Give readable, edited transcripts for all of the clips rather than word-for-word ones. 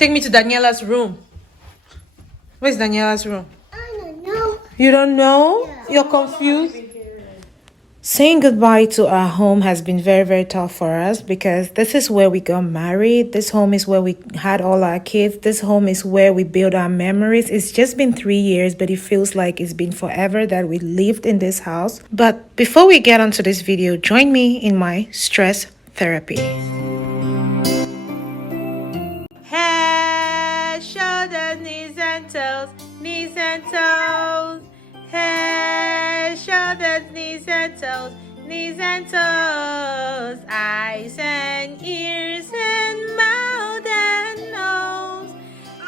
Take me to Daniela's room. Where's Daniela's room? I don't know. You don't know? Yeah. You're confused? Saying goodbye to our home has been very, very tough for us because this is where we got married. This home is where we had all our kids. This home is where we build our memories. It's just been 3 years, but it feels like it's been forever that we lived in this house. But before we get onto this video, join me in my stress therapy. Head, shoulders, knees and toes, knees and toes. Head, shoulders, knees and toes, knees and toes. Eyes and ears and mouth and nose.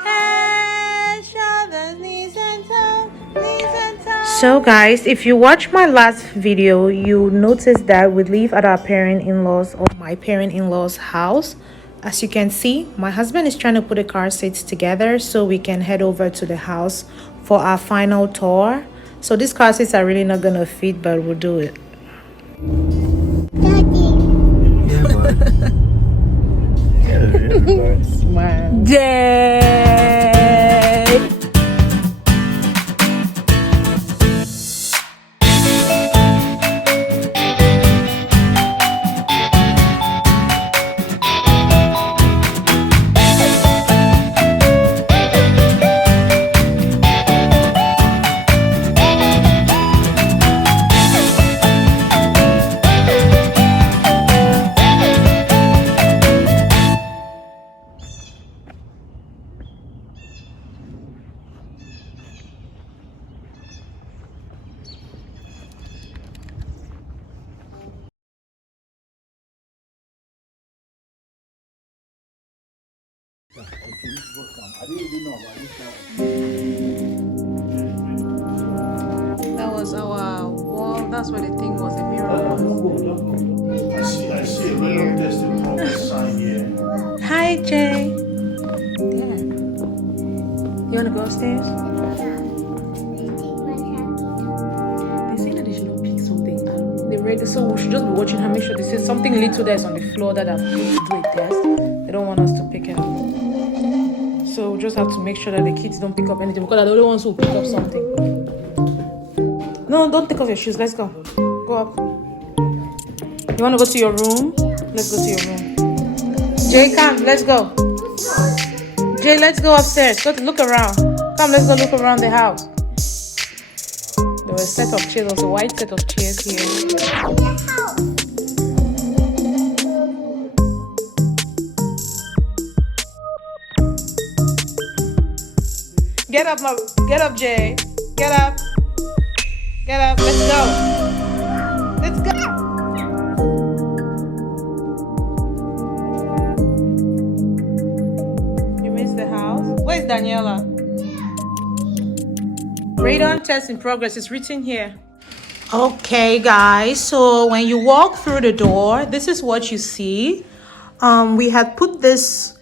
Head, shoulders, knees and toes, knees and toes. So guys, if you watch my last video, you notice that we live at our parent-in-law's or my parent-in-law's house. As you can see, my husband is trying to put the car seats together so we can head over to the house for our final tour. So these car seats are really not gonna fit, but we'll do it. Daddy. Yeah, bud. Smile. Yay! That was our wall. That's where the thing was, the mirror was. I see a little distant progress sign here. Hi, Jay. Yeah. You wanna go upstairs? They say that they should not pick something. They read, so we should just be watching her. Make sure they say something little that's on the floor that I've put to do a test. They don't want us to pick it up. So we just have to make sure that the kids don't pick up anything because they're the only ones who pick up something. No, don't take off your shoes. Let's go. Go up. You want to go to your room? Let's go to your room. Jay, come. Let's go. Jay, let's go upstairs. Go to look around. Come, let's go look around the house. There was a set of chairs. There was a white set of chairs here. Get up, Jay. Get up. Get up. Let's go. Let's go. You missed the house? Where's Daniela? Radon test in progress. It's written here. Okay, guys. So when you walk through the door, this is what you see. We had put this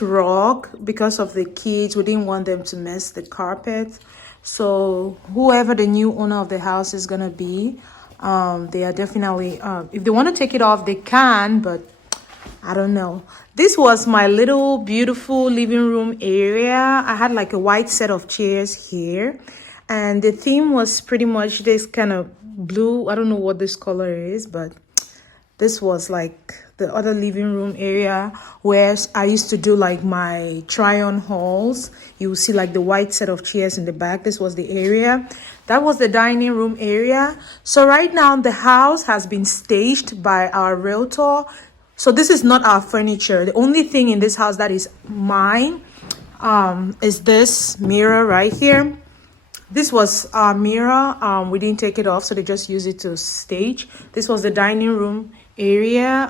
rug because of the kids. We didn't want them to mess the carpet. So whoever the new owner of the house is gonna be, they are definitely if they want to take it off, they can, but I don't know. This was my little beautiful living room area. I had like a white set of chairs here, and the theme was pretty much this kind of blue. I don't know what this color is, but this was like the other living room area where I used to do like my try-on hauls. You will see like the white set of chairs in the back. This was the area. That was the dining room area. So right now the house has been staged by our realtor. So this is not our furniture. The only thing in this house that is mine is this mirror right here. This was our mirror. We didn't take it off, so they just used it to stage. This was the dining room area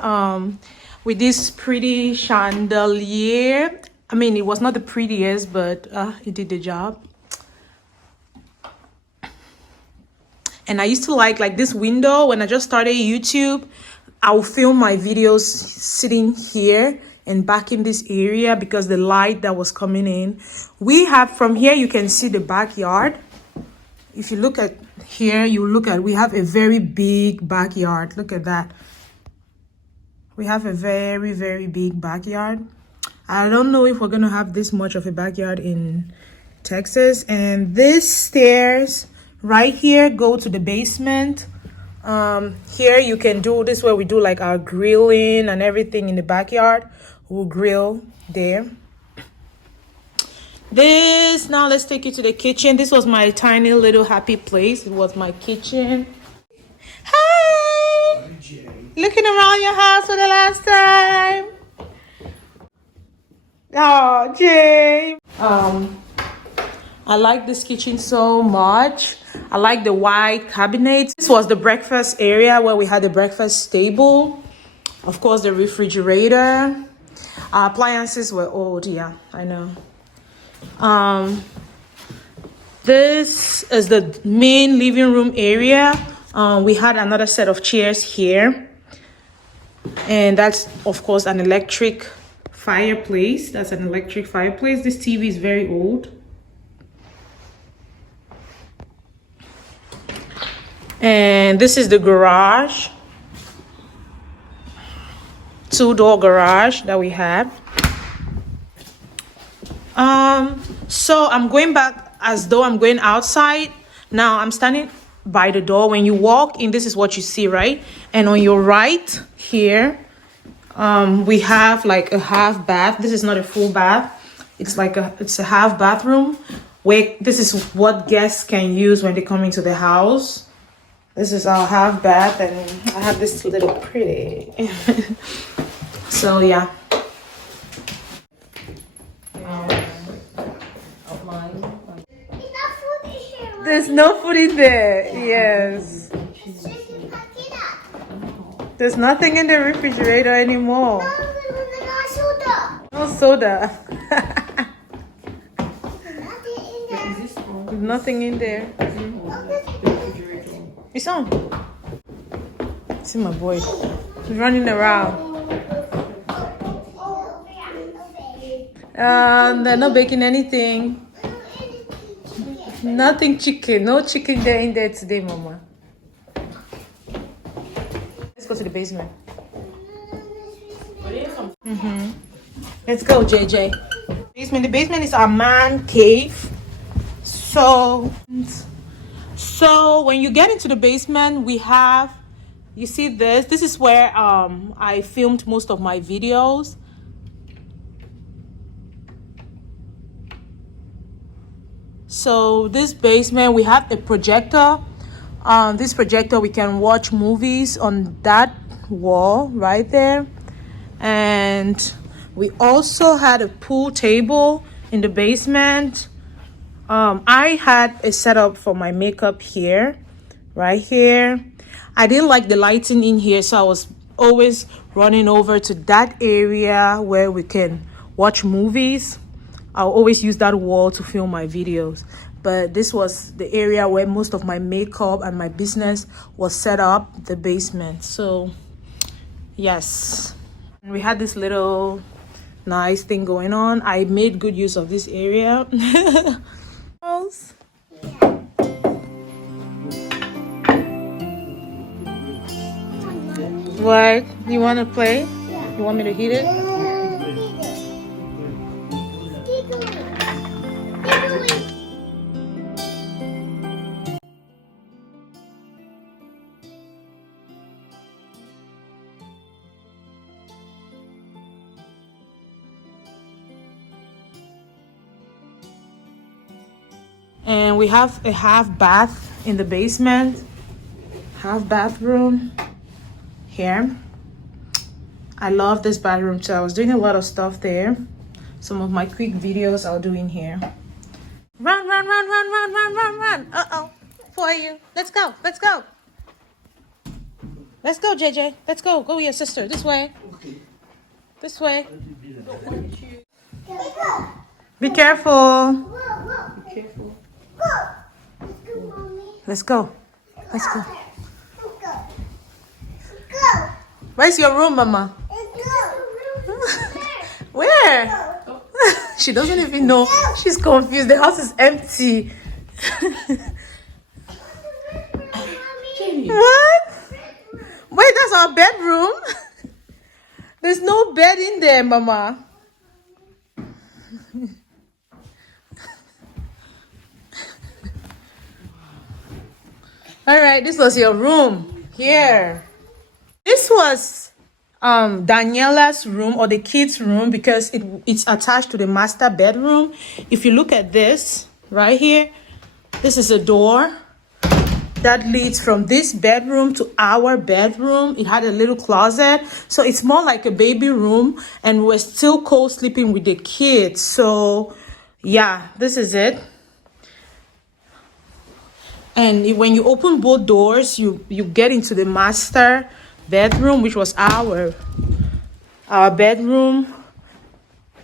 with this pretty chandelier. I mean, it was not the prettiest, but it did the job. And I used to like this window. When I just started YouTube, I will film my videos sitting here and back in this area because the light that was coming in. We have, from here you can see the backyard. If you look at here, we have a very big backyard. Look at that. We have a very, very big backyard. I don't know if we're gonna have this much of a backyard in Texas. And these stairs right here go to the basement. Here you can do this where we do like our grilling and everything in the backyard. We'll grill there. This, now let's take you to the kitchen. This was my tiny little happy place. It was my kitchen. Hi! Looking around your house for the last time. Oh, Jay. I like this kitchen so much. I like the white cabinets. This was the breakfast area where we had the breakfast table. Of course, the refrigerator. Our appliances were old, yeah, I know. This is the main living room area. We had another set of chairs here. And that's, of course, an electric fireplace. That's an electric fireplace. This TV is very old. And this is the garage. Two-door garage that we have. So I'm going back as though I'm going outside. Now I'm standing by the door. When you walk in, this is what you see, right? And on your right here, we have like a half bath. This is not a full bath. It's like it's a half bathroom where this is what guests can use when they come into the house. This is our half bath, and I have this little pretty. So yeah. There's no food in there. Yes. There's nothing in the refrigerator anymore. No soda. There's nothing in there. It's on. See my boy. He's running around. They're not baking anything. Nothing chicken. No chicken there in there today, Mama. Let's go to the basement. Let's go, JJ. Basement. The basement is our man cave. So when you get into the basement, we have, you see this. This is where I filmed most of my videos. So this basement, we have a projector. This projector, we can watch movies on that wall right there. And we also had a pool table in the basement. I had a setup for my makeup here, right here. I didn't like the lighting in here, so I was always running over to that area where we can watch movies. I'll always use that wall to film my videos. But this was the area where most of my makeup and my business was set up, the basement. So, yes. And we had this little nice thing going on. I made good use of this area. What? You want to play? You want me to heat it? And we have a half bath in the basement, half bathroom here. I love this bathroom too. I was doing a lot of stuff there. Some of my quick videos I'll do in here. Run, run, run, run, run, run, run, run. Uh-oh, for you. Let's go, let's go. Let's go, JJ. Let's go. Go with your sister. This way. This way. Be careful. Be careful. Let's go. Let's go. Where's your room, Mama? Where? She doesn't even know. She's confused. The house is empty. What? Wait, that's our bedroom? There's no bed in there, Mama. All right, this was your room here. This was Daniela's room, or the kids' room, because it's attached to the master bedroom. If you look at this right here, this is a door that leads from this bedroom to our bedroom. It had a little closet, so it's more like a baby room, and we're still co-sleeping with the kids. So yeah, this is it. And when you open both doors, you get into the master bedroom, which was our bedroom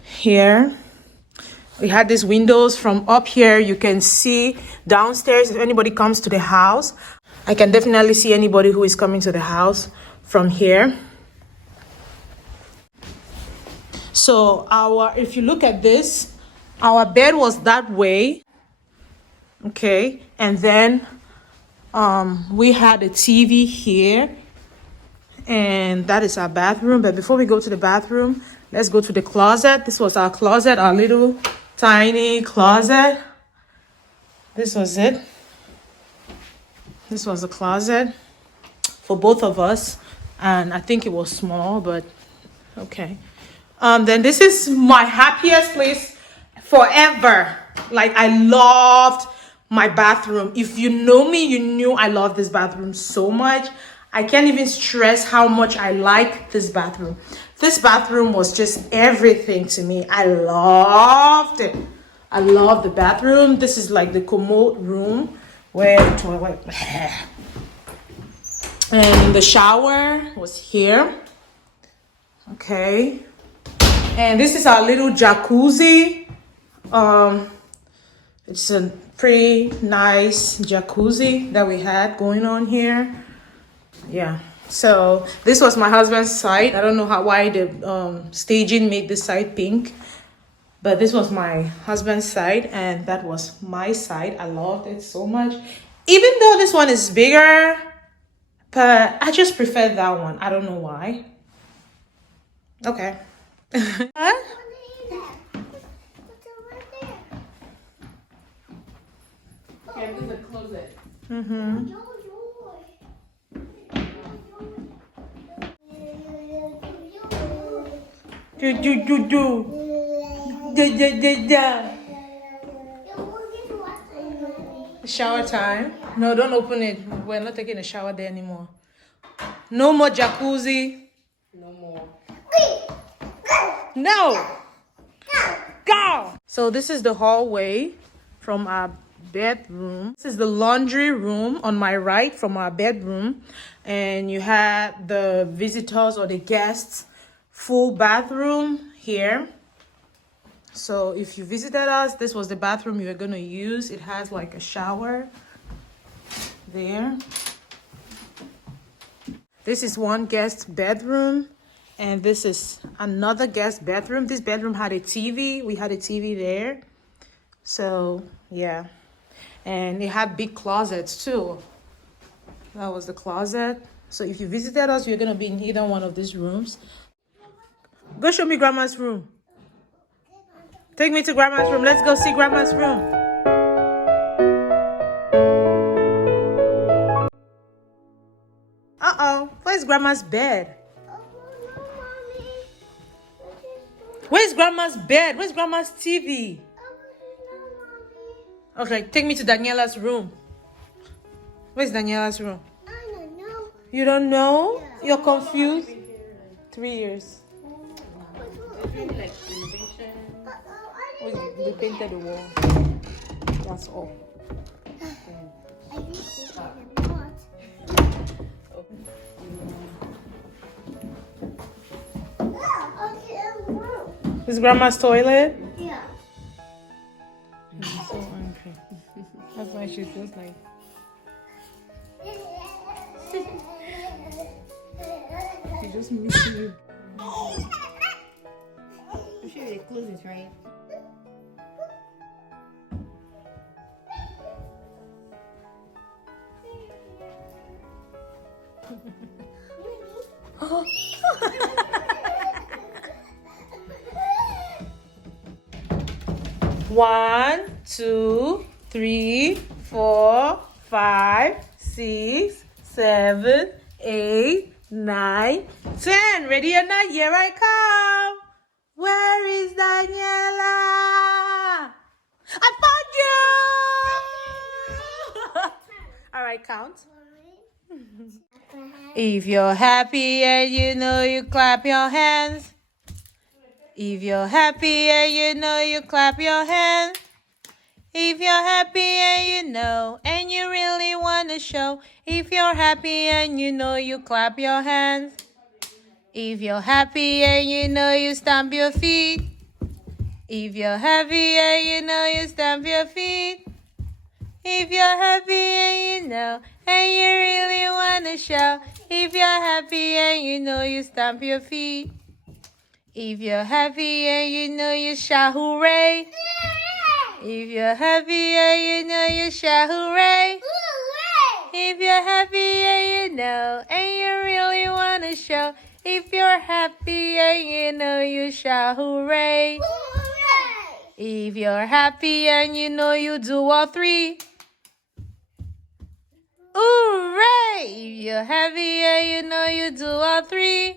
here. We had these windows. From up here you can see downstairs. If anybody comes to the house, I can definitely see anybody who is coming to the house from here. So if you look at this, our bed was that way, okay, and then we had a TV here, and that is our bathroom. But before we go to the bathroom, let's go to the closet. This was our closet, our little tiny closet. This was it. This was the closet for both of us, and I think it was small, but okay. Then this is my happiest place forever. Like, I loved my bathroom. If you know me, you knew I love this bathroom so much. I can't even stress how much I like this bathroom. This bathroom was just everything to me. I loved it. I love the bathroom. This is like the commode room where the toilet, and the shower was here. Okay. And this is our little jacuzzi. It's a pretty nice jacuzzi that we had going on here. Yeah. So this was my husband's side. I don't know why the staging made this side pink, but this was my husband's side, and that was my side. I loved it so much, even though this one is bigger, but I just prefer that one. I don't know why. Okay. Huh? Okay, this is a closet. Mm-hmm. Shower time. No, don't open it. We're not taking a shower there anymore. No more jacuzzi. No more. No. Go. So this is the hallway from our bedroom. This is the laundry room on my right from our bedroom. And you had the visitors or the guests full bathroom here. So if you visited us, this was the bathroom you were going to use. It has like a shower there. This is one guest bedroom, and this is another guest bedroom. This bedroom had a TV. We had a TV there. So yeah, and it had big closets too. That was the closet. So if you visited us, you're gonna be in either one of these rooms. Go show me grandma's room. Take me to grandma's room. Let's go see grandma's room. Uh-oh. Where's grandma's bed? Where's grandma's bed? Where's grandma's TV? Okay, take me to Daniela's room. Where's Daniela's room? I don't know. You don't know? Yeah. You're confused? 3 years. Like renovation. We painted the wall. That's all. I think this is a lot. Is grandma's toilet? Yeah. I'm so angry. That's why she's just like. She just missed you. I'm sure they close this, right? 1, 2, 3, 4, 5, 6, 7, 8, 9, 10. Ready or not? Here I come. Where is Daniela? I found you! All right, count. If you're happy and you know you clap your hands. If you're happy and you know you clap your hands. If you're happy and you know and you really want to show. If you're happy and you know you clap your hands. If you're happy and you know you stamp your feet. If you're happy and you know you stamp your feet. If you're happy and you know and you really want to show. If you're happy and you know you stamp your feet. If you're happy and you know you shout hooray. If you're happy and you know you shout hooray. If you're happy and you know and you really want to show. If you're happy and you know you shout hooray. If you're happy and you know you do all three. Hooray! If you're happy and you know you do all three.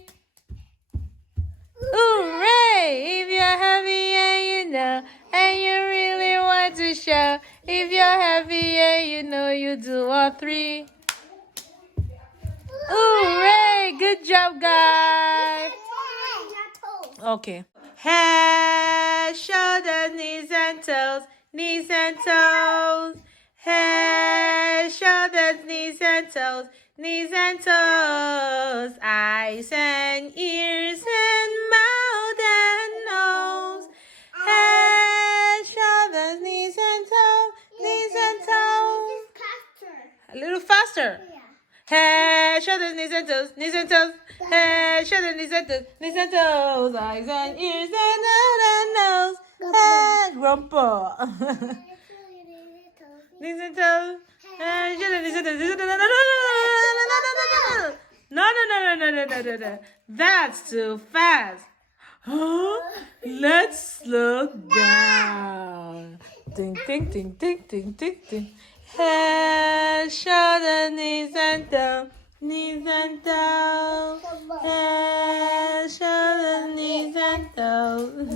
Hooray! If you're happy and you know and you really want to show. If you're happy and you know you do all three. Hooray! Good job, guys. Okay. Head, shoulders, knees and toes. Knees and toes. Head, shoulders, knees and toes. Knees and toes. Eyes and ears and mouth and nose. Head, shoulders, knees and toes. Knees and toes. A little faster. Head, shoulders, knees and toes, knees and toes. Head, shoulders, knees and toes, knees and toes. Eyes and ears and mouth and nose. Head, rumpa. Knees and toes. Head, shoulders, knees and toes, knees and toes. No. That's too fast. Let's slow down. Ding, ding, ding, ding, ding, ding, ding. Head, shoulder, knees and toes, knees and toes. Head, shoulder, knees and toes.